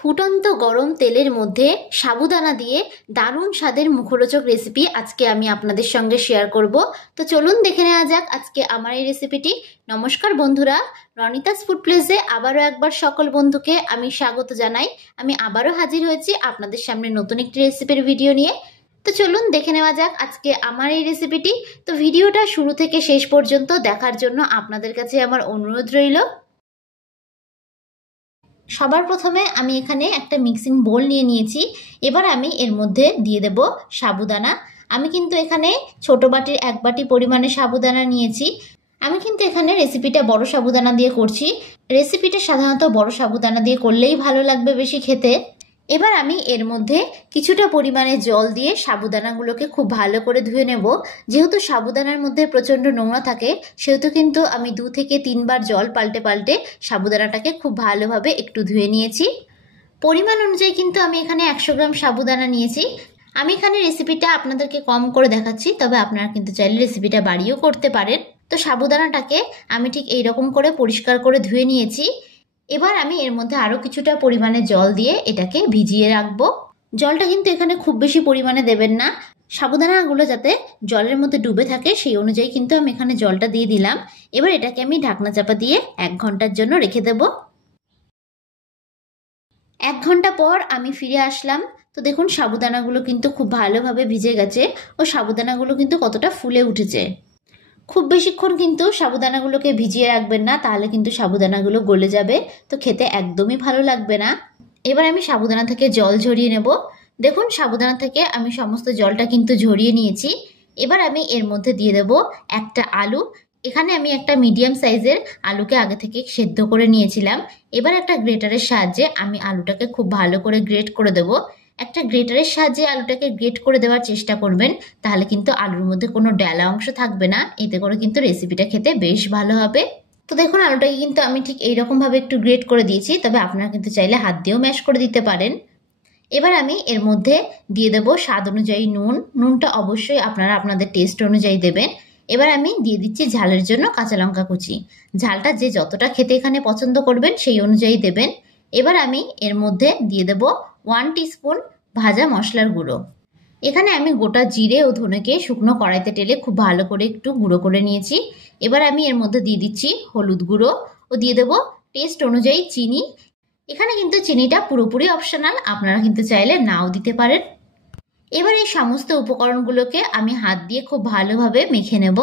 ফুটন্ত গরম তেলের মধ্যে সাবুদানা দিয়ে দারুণ স্বাদের মুখরোচক রেসিপি আজকে আমি আপনাদের সঙ্গে শেয়ার করব। তো চলুন দেখে নেওয়া যাক আজকে আমার এই রেসিপিটি। নমস্কার বন্ধুরা, রনিতাস ফুড প্লেসে আবারও একবার সকল বন্ধুকে আমি স্বাগত জানাই। আমি আবারও হাজির হয়েছি আপনাদের সামনে নতুন একটি রেসিপির ভিডিও নিয়ে। তো চলুন দেখে নেওয়া যাক আজকে আমার এই রেসিপিটি। তো ভিডিওটা শুরু থেকে শেষ পর্যন্ত দেখার জন্য আপনাদের কাছে আমার অনুরোধ রইল। সবার প্রথমে আমি এখানে একটা মিক্সিং বোল নিয়ে নিয়েছি। এবার আমি এর মধ্যে দিয়ে দেব সাবুদানা। আমি কিন্তু এখানে ছোট বাটির 1 বাটি পরিমাণে সাবুদানা নিয়েছি। আমি কিন্তু এখানে রেসিপিটা বড় সাবুদানা দিয়ে করছি। রেসিপিটা সাধারণত বড় সাবুদানা দিয়ে করলেই ভালো লাগবে বেশি খেতে। এবার আমি এর মধ্যে কিছুটা পরিমাণে জল দিয়ে সাবুদানাগুলোকে খুব ভালো করে ধুয়ে নেব। যেহেতু সাবুদানার মধ্যে প্রচণ্ড নোংরা থাকে, সেহেতু কিন্তু আমি 2 থেকে 3 বার জল পাল্টে পাল্টে সাবুদানাটাকে খুব ভালোভাবে একটু ধুয়ে নিয়েছি। পরিমাণ অনুযায়ী কিন্তু আমি এখানে 100 গ্রাম সাবুদানা নিয়েছি। আমি এখানে রেসিপিটা আপনাদেরকে কম করে দেখাচ্ছি, তবে আপনারা কিন্তু চাইলে রেসিপিটা বাড়িয়েও করতে পারেন। তো সাবুদানাটাকে আমি ঠিক এইরকম করে পরিষ্কার করে ধুয়ে নিয়েছি। এবার আমি এর মধ্যে আরও কিছুটা পরিমাণে জল দিয়ে এটাকে ভিজিয়ে রাখবো। জলটা কিন্তু এখানে খুব বেশি পরিমাণে দেবেন না, সাবুদানাগুলো যাতে জলের মধ্যে ডুবে থাকে সেই অনুযায়ী কিন্তু আমি এখানে জলটা দিয়ে দিলাম। এবার এটাকে আমি ঢাকনা চাপা দিয়ে 1 ঘন্টার জন্য রেখে দেব। 1 ঘন্টা পর আমি ফিরে আসলাম। তো দেখুন সাবুদানাগুলো কিন্তু খুব ভালোভাবে ভিজে গেছে ও সাবুদানাগুলো কিন্তু কতটা ফুলে উঠেছে। খুব বেশিক্ষণ কিন্তু সাবুদানাগুলোকে ভিজিয়ে রাখবেন না, তাহলে কিন্তু সাবুদানাগুলো গলে যাবে, তো খেতে একদমই ভালো লাগবে না। এবার আমি সাবুদানা থেকে জল ঝরিয়ে নেব। দেখুন সাবুদানা থেকে আমি সমস্ত জলটা কিন্তু ঝরিয়ে নিয়েছি। এবার আমি এর মধ্যে দিয়ে দেব একটা আলু। এখানে আমি একটা মিডিয়াম সাইজের আলুকে আগে থেকে সেদ্ধ করে নিয়েছিলাম। এবার একটা গ্রেটারের সাহায্যে আমি আলুটাকে খুব ভালো করে গ্রেট করে দেব। একটা গ্রেটারের সাহায্যে আলুটাকে গ্রেট করে দেওয়ার চেষ্টা করবেন, তাহলে কিন্তু আলুর মধ্যে কোনো ডেলা অংশ থাকবে না। এতে করে কিন্তু রেসিপিটা খেতে বেশ ভালো হবে। তো দেখুন আলুটাকে কিন্তু আমি ঠিক এইরকমভাবে একটু গ্রেট করে দিয়েছি, তবে আপনারা কিন্তু চাইলে হাত দিয়েও ম্যাশ করে দিতে পারেন। এবার আমি এর মধ্যে দিয়ে দেব স্বাদ অনুযায়ী নুন। নুনটা অবশ্যই আপনারা আপনাদের টেস্ট অনুযায়ী দেবেন। এবার আমি দিয়ে দিচ্ছি ঝালের জন্য কাঁচা লঙ্কা কুচি। ঝালটা যে যতটা খেতে এখানে পছন্দ করবেন সেই অনুযায়ী দেবেন। এবার আমি এর মধ্যে দিয়ে দেব 1 টিস্পুন ভাজা মশলার গুঁড়ো। এখানে আমি গোটা জিরে ও ধনেকে শুকনো কড়াইতে টেলে খুব ভালো করে একটু গুঁড়ো করে নিয়েছি। এবার আমি এর মধ্যে দিয়ে দিচ্ছি হলুদ গুঁড়ো ও দিয়ে দেব টেস্ট অনুযায়ী চিনি। এখানে কিন্তু চিনিটা পুরোপুরি অপশনাল, আপনারা কিন্তু চাইলে নাও দিতে পারেন। এবার এই সমস্ত উপকরণগুলোকে আমি হাত দিয়ে খুব ভালোভাবে মেখে নেব।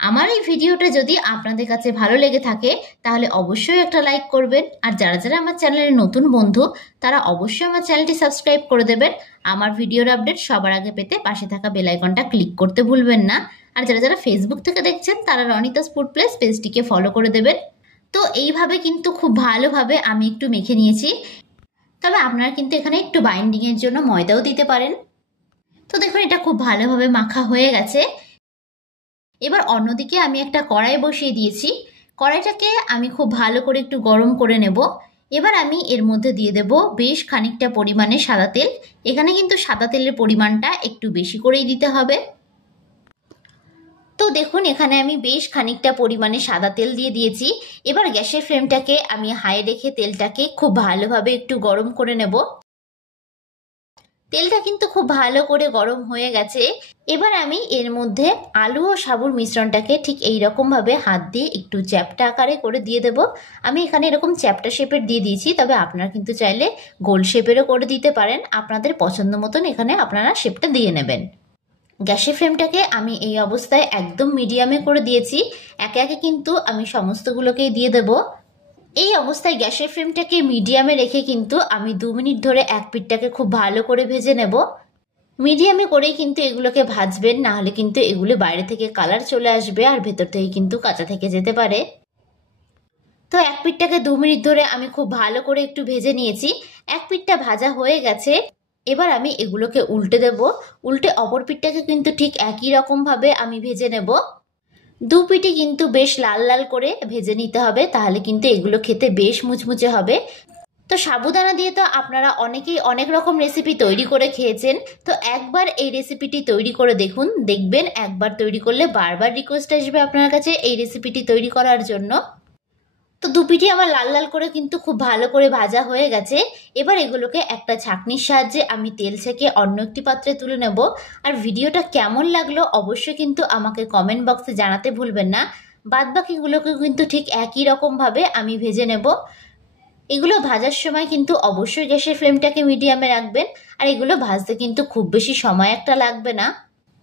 আমার এই ভিডিওটা যদি আপনাদের কাছে ভালো লেগে থাকে তাহলে অবশ্যই একটা লাইক করবেন, আর যারা যারা আমার চ্যানেলের নতুন বন্ধু তারা অবশ্যই আমার চ্যানেলটি সাবস্ক্রাইব করে দেবেন। আমার ভিডিওর আপডেট সবার আগে পেতে পাশে থাকা বেল আইকনটা ক্লিক করতে ভুলবেন না। আর যারা যারা ফেসবুক থেকে দেখছেন তারা রনিতাস ফুড প্লেস পেজটিকে ফলো করে দেবেন। তো এইভাবে কিন্তু খুব ভালোভাবে আমি একটু মেখে নিয়েছি, তবে আপনারা কিন্তু এখানে একটু বাইন্ডিংয়ের জন্য ময়দাও দিতে পারেন। তো দেখুন এটা খুব ভালোভাবে মাখা হয়ে গেছে। এবার অন্যদিকে আমি একটা কড়াই বসিয়ে দিয়েছি। কড়াইটাকে আমি খুব ভালো করে একটু গরম করে নেব। এবার আমি এর মধ্যে দিয়ে দেব বেশ খানিকটা পরিমাণে সাদা তেল। এখানে কিন্তু সাদা তেলের পরিমাণটা একটু বেশি করেই দিতে হবে। তো দেখুন এখানে আমি বেশ খানিকটা পরিমাণে সাদা তেল দিয়ে দিয়েছি। এবার গ্যাসের ফ্লেমটাকে আমি হাই রেখে তেলটাকে খুব ভালোভাবে একটু গরম করে নেব। তেলটা কিন্তু খুব ভালো করে গরম হয়ে গেছে। এবার আমি এর মধ্যে আলু ও সাবুর মিশ্রণটাকে ঠিক এইরকম ভাবে হাত দিয়ে একটু চ্যাপ্টা আকারে করে দিয়ে দেব। আমি এখানে এরকম চ্যাপ্টা শেপের দিয়ে দিয়েছি, তবে আপনারা কিন্তু চাইলে গোল শেপেরও করে দিতে পারেন। আপনাদের পছন্দ মতন এখানে আপনারা শেপটা দিয়ে নেবেন। গ্যাসের ফ্লেমটাকে আমি এই অবস্থায় একদম মিডিয়ামে করে দিয়েছি। একে একে কিন্তু আমি সমস্তগুলোকেই দিয়ে দেব। এই অবস্থায় গ্যাসের ফ্লেমটাকে মিডিয়ামে রেখে কিন্তু আমি 2 মিনিট ধরে এক পিঠটাকে খুব ভালো করে ভেজে নেব। মিডিয়ামে করেই কিন্তু এগুলোকে ভাজবেন, না হলে কিন্তু এগুলো বাইরে থেকে কালার চলে আসবে আর ভেতর থেকে কিন্তু কাঁচা থেকে যেতে পারে। তো এক পিঠটাকে 2 মিনিট ধরে আমি খুব ভালো করে একটু ভেজে নিয়েছি। এক পিঠটা ভাজা হয়ে গেছে। এবার আমি এগুলোকে উল্টে দেব। উল্টে অপর পিঠটাকে কিন্তু ঠিক একই রকম ভাবে আমি ভেজে নেব। 2 পিঠই কিন্তু বেশ লাল লাল করে ভেজে নিতে হবে, তাহলে কিন্তু এগুলো খেতে বেশ মুচমুচে হবে। তো সাবুদানা দিয়ে তো আপনারা অনেকেই অনেক রকম রেসিপি তৈরি করে খেয়েছেন। তো একবার এই রেসিপিটি তৈরি করে দেখুন, দেখবেন একবার তৈরি করলে বারবার রিকোয়েস্ট আসবে আপনার কাছে এই রেসিপিটি তৈরি করার জন্য। তো দুপিঠি আমার লাল লাল করে কিন্তু খুব ভালো করে ভাজা হয়ে গেছে। এবার এগুলোকে একটা ছাঁকনির সাহায্যে আমি তেল ছেঁকে অন্য একটি পাত্রে তুলে নেব। আর ভিডিওটা কেমন লাগলো অবশ্যই কিন্তু আমাকে কমেন্ট বক্সে জানাতে ভুলবেন না। বাদবাকিগুলোকে কিন্তু ঠিক একই রকমভাবে আমি ভেজে নেব। এগুলো ভাজার সময় কিন্তু অবশ্যই গ্যাসের ফ্লেমটাকে মিডিয়ামে রাখবেন। আর এগুলো ভাজতে কিন্তু খুব বেশি সময় একটা লাগবে না।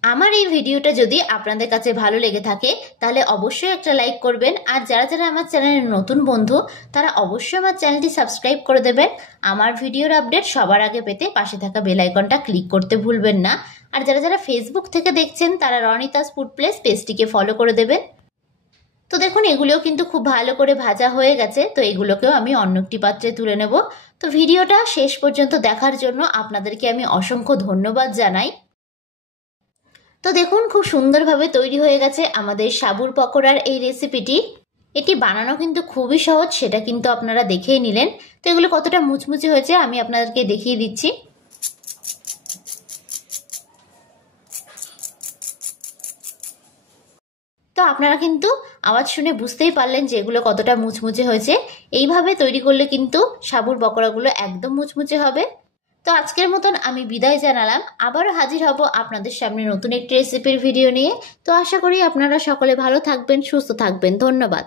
আমার এই ভিডিওটা যদি আপনাদের কাছে ভালো লেগে থাকে তাহলে অবশ্যই একটা লাইক করবেন। আর যারা যারা আমার চ্যানেলের নতুন বন্ধু তারা অবশ্যই আমার চ্যানেলটি সাবস্ক্রাইব করে দেবেন। আমার ভিডিওর আপডেট সবার আগে পেতে পাশে থাকা বেল আইকনটা ক্লিক করতে ভুলবেন না। আর যারা যারা ফেসবুক থেকে দেখছেন তারা রনিতাস ফুড প্লেস পেজটিকে ফলো করে দেবেন। তো দেখুন এগুলোও কিন্তু খুব ভালো করে ভাজা হয়ে গেছে। তো এগুলোকেও আমি অন্য একটি পাত্রে তুলে নেব। তো ভিডিওটা শেষ পর্যন্ত দেখার জন্য আপনাদেরকে আমি অসংখ্য ধন্যবাদ জানাই। তো দেখুন খুব সুন্দরভাবে তৈরি হয়ে গেছে আমাদের সাবুর পকোড়ার এই রেসিপিটি। এটি বানানো কিন্তু খুবই সহজ, সেটা কিন্তু আপনারা দেখেই নিলেন। তো এগুলো কতটা মুচমুচে হয়েছে আমি আপনাদেরকে দেখিয়ে দিচ্ছি। তো আপনারা কিন্তু আওয়াজ শুনে বুঝতেই পারলেন যে এগুলো কতটা মুচমুচে হয়েছে। এইভাবে তৈরি করলে কিন্তু সাবুর পকোড়াগুলো একদম মুচমুচে হবে। তো আজকের মতন আমি বিদায় জানালাম। আবারও হাজির হব আপনাদের সামনে নতুন একটি রেসিপির ভিডিও নিয়ে। তো আশা করি আপনারা সকলে ভালো থাকবেন, সুস্থ থাকবেন। ধন্যবাদ।